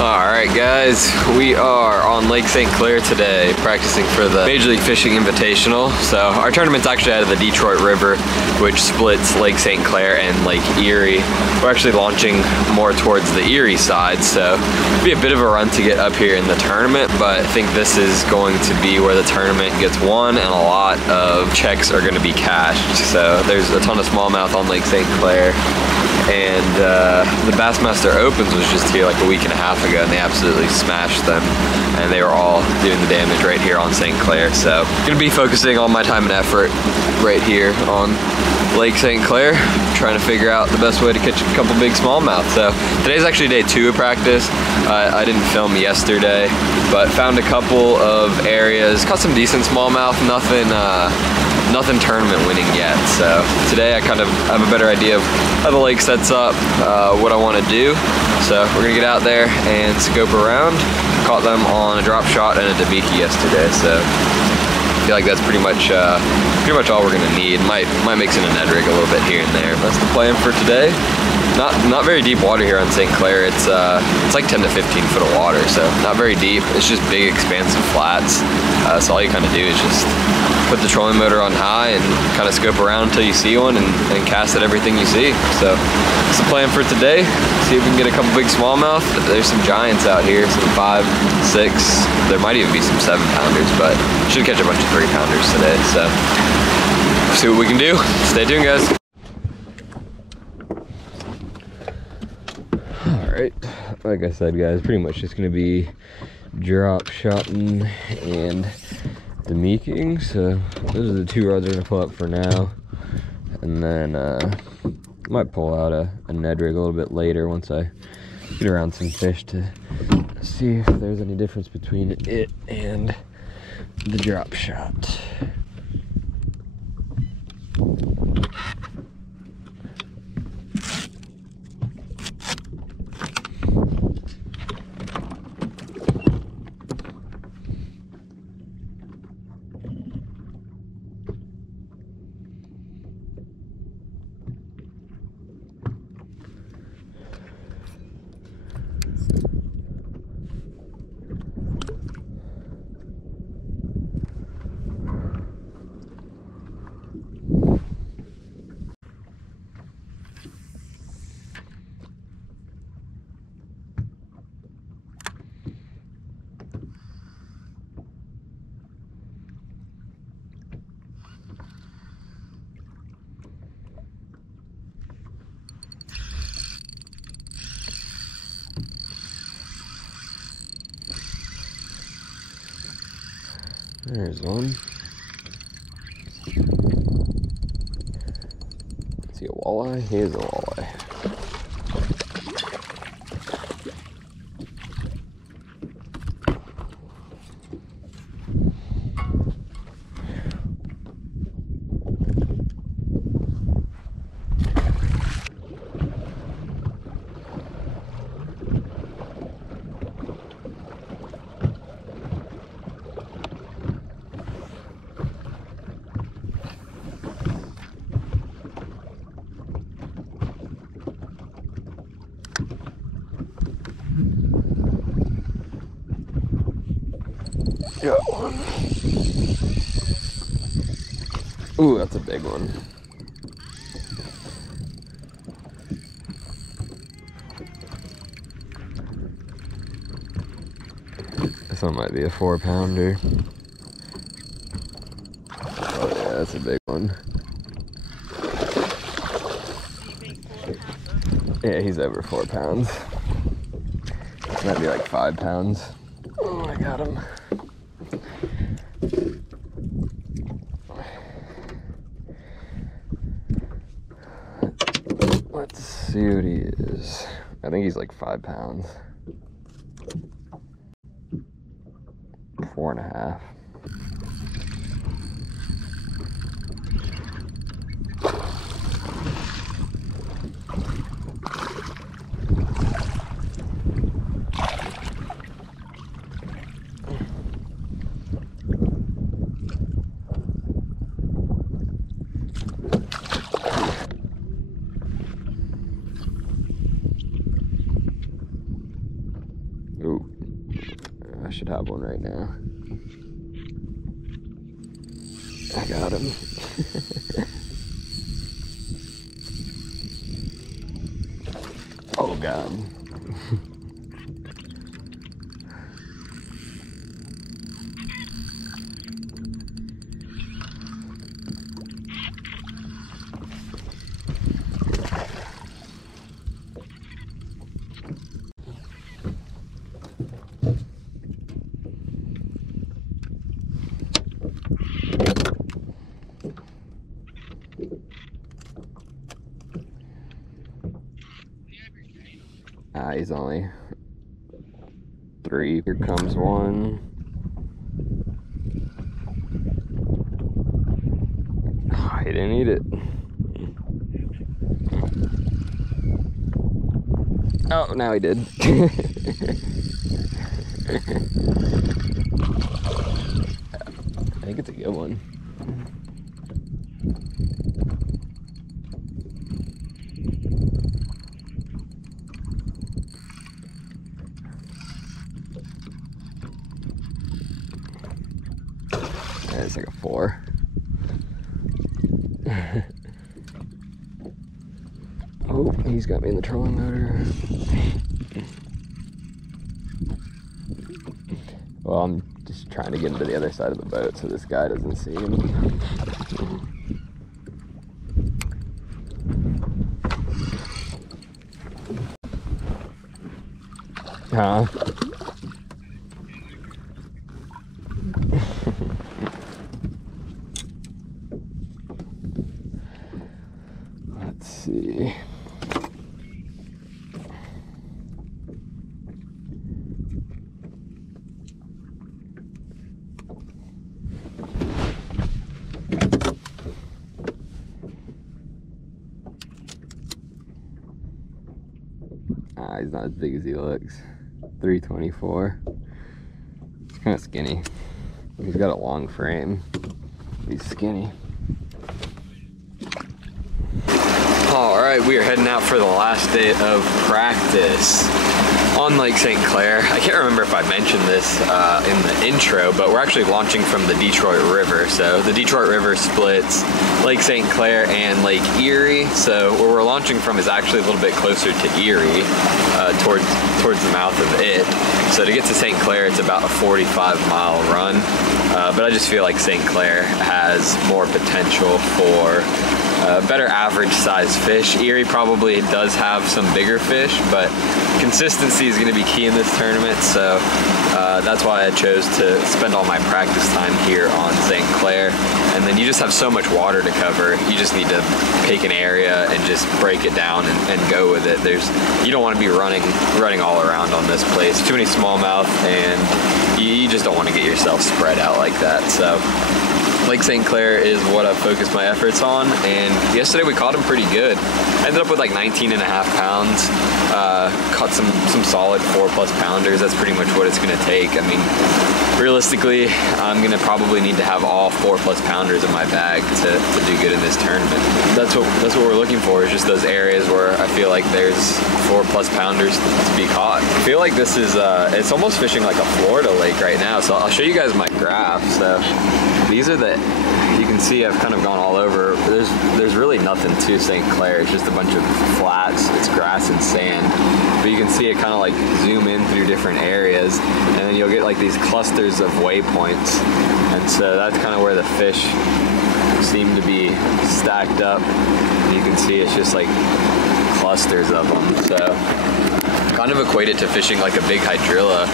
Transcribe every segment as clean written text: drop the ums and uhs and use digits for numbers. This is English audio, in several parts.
Alright guys, we are on Lake St. Clair today practicing for the Major League Fishing Invitational. So our tournament's actually out of the Detroit River, which splits Lake St. Clair and Lake Erie. We're actually launching more towards the Erie side, so it'll be a bit of a run to get up here in the tournament, but I think this is going to be where the tournament gets won and a lot of checks are going to be cashed. So there's a ton of smallmouth on Lake St. Clair. And the Bassmaster Opens was just here like a week and a half ago, and they absolutely smashed them, and they were all doing the damage right here on St. Clair. So I'm gonna be focusing all my time and effort right here on Lake St. Clair, trying to figure out the best way to catch a couple big smallmouth. So today's actually day 2 of practice. I didn't film yesterday, but found a couple of areas, caught some decent smallmouth, nothing tournament winning yet. So today I kind of have a better idea of how the lake sets up, what I want to do. So we're gonna get out there and scope around. Caught them on a drop shot and a debiki yesterday, so I feel like that's pretty much all we're gonna need. Might mix in a Ned rig a little bit here and there. That's the plan for today. Not very deep water here on St. Clair. It's like 10 to 15 foot of water, so not very deep. It's just big, expansive flats. So all you kind of do is just put the trolling motor on high and kind of scope around until you see one and cast at everything you see. So that's the plan for today. See if we can get a couple big smallmouth. There's some giants out here, some 5, 6. There might even be some 7-pounders, but should catch a bunch of 3-pounders today. So see what we can do. Stay tuned, guys. Alright, like I said, guys, pretty much just gonna be drop shotting and demiking. So those are the 2 rods we're gonna pull up for now, and then might pull out a Ned rig a little bit later once I get around some fish to see if there's any difference between it and the drop shot. There's one. Is he a walleye? He is a walleye. Got one. Ooh, that's a big one. This one might be a 4-pounder. Oh yeah, that's a big one. Yeah, he's over 4 pounds. This might be like 5 pounds. Oh, I got him. Let's see what he is. I think he's like 5 pounds. 4.5. I should have one right now. I got him. Oh God. He's only 3. Here comes one. Oh, he didn't eat it. Oh, now he did. I think it's a good one. It's like a 4. Oh, he's got me in the trolling motor. Well, I'm just trying to get him to the other side of the boat so this guy doesn't see him. Huh? Let's see. He's not as big as he looks. 324. He's kind of skinny. He's got a long frame. He's skinny. Alright, we are heading out for the last day of practice on Lake St. Clair. I can't remember if I mentioned this in the intro, but we're actually launching from the Detroit River. So the Detroit River splits Lake St. Clair and Lake Erie. So where we're launching from is actually a little bit closer to Erie, towards the mouth of it. So to get to St. Clair, it's about a 45-mile run. But I just feel like St. Clair has more potential for better average size fish. Erie probably does have some bigger fish, but consistency is going to be key in this tournament, so that's why I chose to spend all my practice time here on St. Clair. And then you just have so much water to cover. You just need to pick an area and just break it down and go with it. You don't want to be running all around on this place. Too many smallmouth, and you just don't want to get yourself spread out like that. So Lake St. Clair is what I've focused my efforts on, and yesterday we caught them pretty good. Ended up with like 19.5 pounds. Caught some solid 4+ pounders. That's pretty much what it's gonna take. I mean, realistically, I'm gonna probably need to have all 4+ pounders in my bag to do good in this tournament. That's what we're looking for, is just those areas where I feel like there's 4+ pounders to be caught. I feel like this is it's almost fishing like a Florida lake right now. So I'll show you guys my graph. So these are you can see I've kind of gone all over. There's really nothing to St. Clair. It's just a bunch of flats. It's grass and sand. But you can see it kind of like zoom in through different areas, and then you'll get like these clusters of waypoints. And so that's kind of where the fish seem to be stacked up. And you can see it's just like clusters of them. So kind of equate it to fishing like a big hydrilla.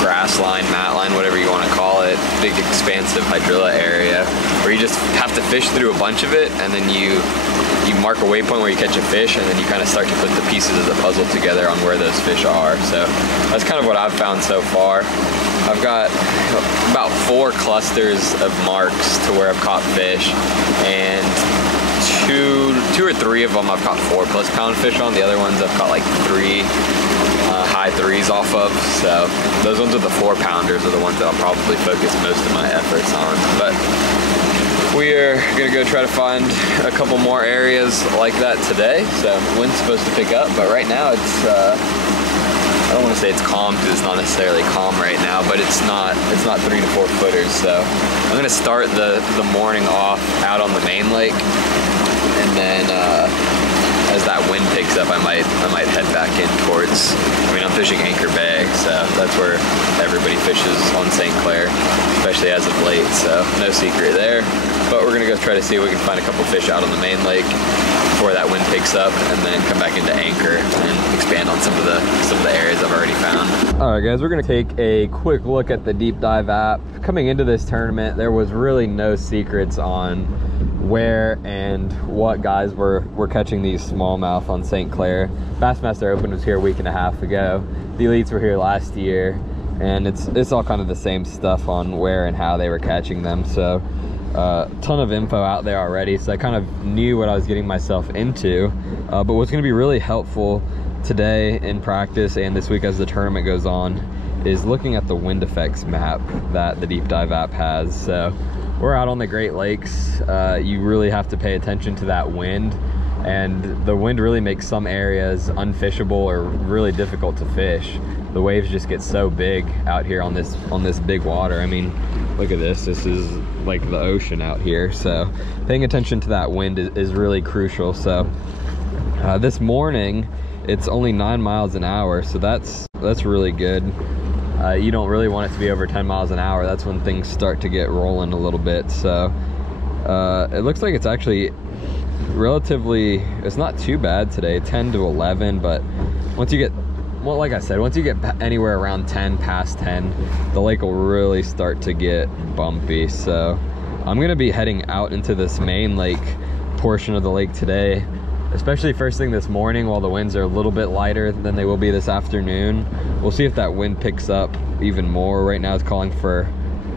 Grass line, mat line, whatever you want to call it, big expansive hydrilla area where you just have to fish through a bunch of it, and then you mark a waypoint where you catch a fish, and then you kind of start to put the pieces of the puzzle together on where those fish are. So that's kind of what I've found so far. I've got about 4 clusters of marks to where I've caught fish, and two or three of them I've caught 4+ pound fish on. The other ones I've caught like 3 high 3s off of. So those ones with the 4 pounders are the ones that I'll probably focus most of my efforts on. But we are gonna go try to find a couple more areas like that today. So wind's supposed to pick up, but right now it's I don't want want to say it's calm because it's not necessarily calm right now, but it's not 3 to 4 footers. So I'm gonna start the morning off out on the main lake, and then as that wind picks up, I might head back in towards, I mean, I'm fishing Anchor Bay, so that's where everybody fishes on St. Clair, especially as of late, so no secret there. But we're gonna go try to see if we can find a couple fish out on the main lake before that wind picks up, and then come back into Anchor and expand on some of the areas I've already found. All right, guys, we're gonna take a quick look at the Deep Dive app. Coming into this tournament, there was really no secrets on where and what guys were catching these smallmouth on St. Clair. Bassmaster Open was here a week and a half ago. The elites were here last year, and it's all kind of the same stuff on where and how they were catching them. So ton of info out there already, so I kind of knew what I was getting myself into. But what's going to be really helpful today in practice and this week as the tournament goes on is looking at the wind effects map that the Deep Dive app has. So we're out on the Great Lakes. You really have to pay attention to that wind, and the wind really makes some areas unfishable or really difficult to fish. The waves just get so big out here on this big water. I mean, look at this. This is like the ocean out here. So paying attention to that wind is really crucial. So this morning, it's only 9 miles an hour, so that's really good. You don't really want it to be over 10 miles an hour. That's when things start to get rolling a little bit. So it looks like it's actually relatively, it's not too bad today, 10 to 11, but once you get, well, like I said, once you get anywhere around 10, past 10, the lake will really start to get bumpy. So I'm gonna be heading out into this main lake portion of the lake today, especially first thing this morning while the winds are a little bit lighter than they will be this afternoon. We'll see if that wind picks up even more. Right now it's calling for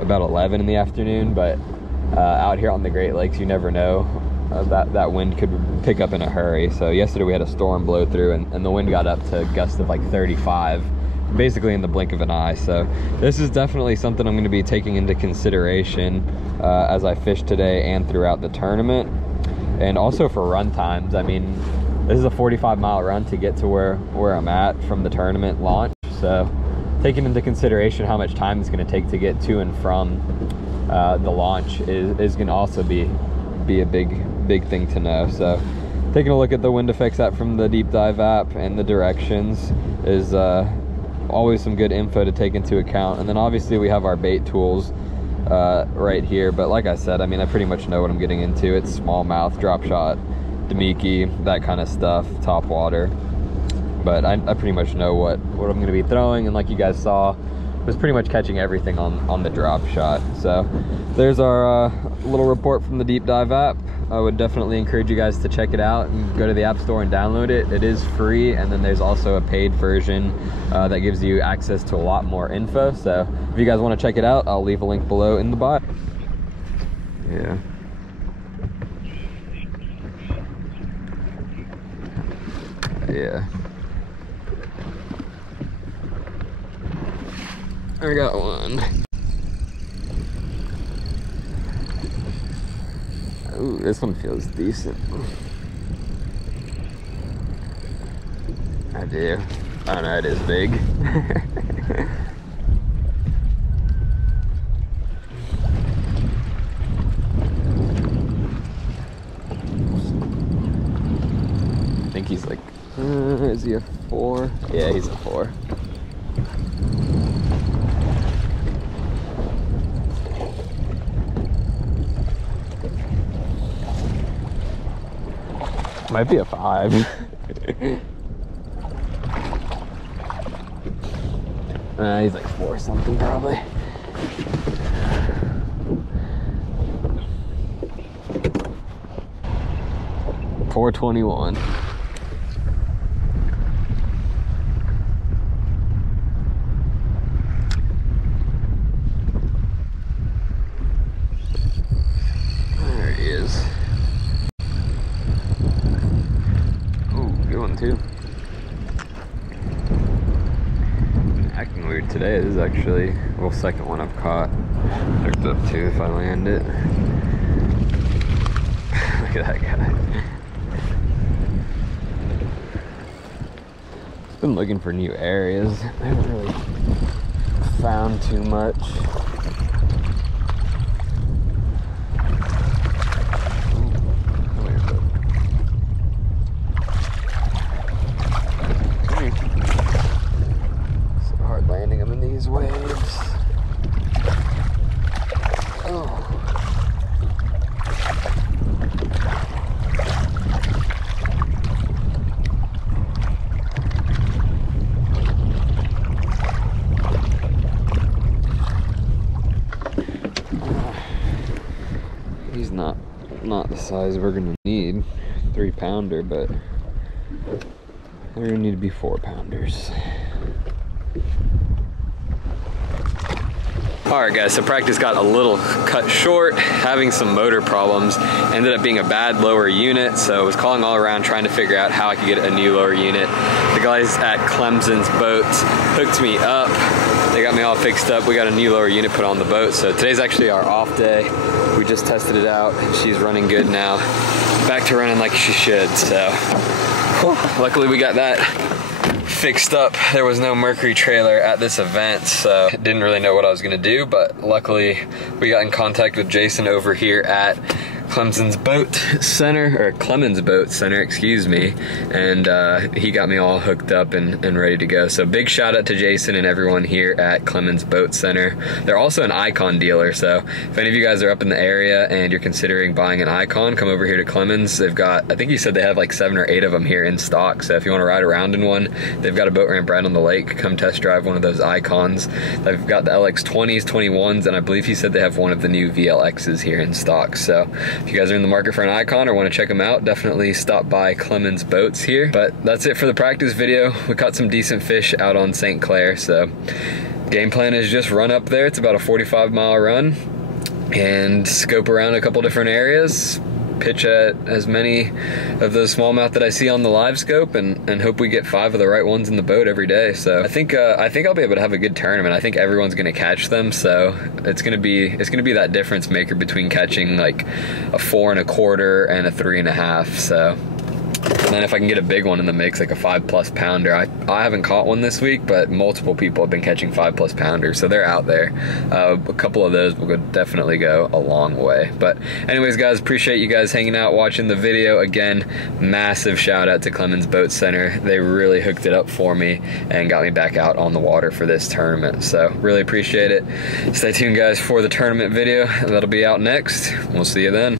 about 11 in the afternoon, but out here on the Great Lakes, you never know. That wind could pick up in a hurry. So yesterday we had a storm blow through, and the wind got up to gusts of like 35, basically in the blink of an eye. So this is definitely something I'm going to be taking into consideration as I fish today and throughout the tournament. And also for run times, I mean, this is a 45-mile run to get to where I'm at from the tournament launch. So taking into consideration how much time it's going to take to get to and from the launch is going to also be a big thing to know. So taking a look at the wind effects app from the Deep Dive app and the directions is always some good info to take into account. And then obviously we have our bait tools right here, but like I said, I mean, I pretty much know what I'm getting into. It's smallmouth, drop shot, Demiki, that kind of stuff, top water. But I pretty much know what I'm going to be throwing, and like you guys saw, was pretty much catching everything on the drop shot. So there's our little report from the Deep Dive app. I would definitely encourage you guys to check it out and go to the App Store and download it. It is free, and then there's also a paid version that gives you access to a lot more info. So if you guys want to check it out, I'll leave a link below in the bio. Yeah. Yeah. I got one. Ooh, this one feels decent. I do. I know it is big. I think he's like, is he a 4? Yeah, he's a 4. Might be a 5. He's like 4 something probably. $4.21. There he is. Too. Acting weird today. This is actually, well, second one I've caught. Picked up 2 if I land it. Look at that guy. Been looking for new areas. I haven't really found too much. So hard landing them in these waves. Oh. He's not the size we're gonna need, 3-pounder, but they're gonna need to be 4-pounders. Alright guys, so practice got a little cut short, having some motor problems. Ended up being a bad lower unit, so I was calling all around trying to figure out how I could get a new lower unit. The guys at Clemson's Boats hooked me up. They got me all fixed up. We got a new lower unit put on the boat. So today's actually our off day. We just tested it out. She's running good now. Back to running like she should, so. Luckily we got that fixed up. There was no Mercury trailer at this event, so didn't really know what I was gonna do, but luckily we got in contact with Jason over here at Clemson's Boat Center, or Clemens Boat Center, excuse me, and he got me all hooked up and ready to go. So big shout out to Jason and everyone here at Clemens Boat Center. They're also an Icon dealer, so if any of you guys are up in the area and you're considering buying an Icon, come over here to Clemens. They've got, I think he said they have like 7 or 8 of them here in stock, so if you want to ride around in one, they've got a boat ramp right on the lake. Come test drive one of those Icons. They've got the LX20s, 21s, and I believe he said they have one of the new VLXs here in stock. So if you guys are in the market for an Icon or want to check them out, definitely stop by Clemens Boats here. But that's it for the practice video. We caught some decent fish out on St. Clair, so game plan is just run up there. It's about a 45-mile run and scope around a couple different areas, pitch at as many of those smallmouth that I see on the live scope, and hope we get 5 of the right ones in the boat every day. So I think I'll be able to have a good tournament. I think everyone's gonna catch them, so it's gonna be that difference maker between catching like a 4 1/4 and a 3 1/2. So. And then if I can get a big one in the mix, like a 5+ pounder. I haven't caught one this week, but multiple people have been catching 5+ pounders, so they're out there. A couple of those will definitely go a long way. But anyways, guys, appreciate you guys hanging out, watching the video. Again, massive shout out to Clemens Boat Center. They really hooked it up for me and got me back out on the water for this tournament. So really appreciate it. Stay tuned, guys, for the tournament video. That'll be out next. We'll see you then.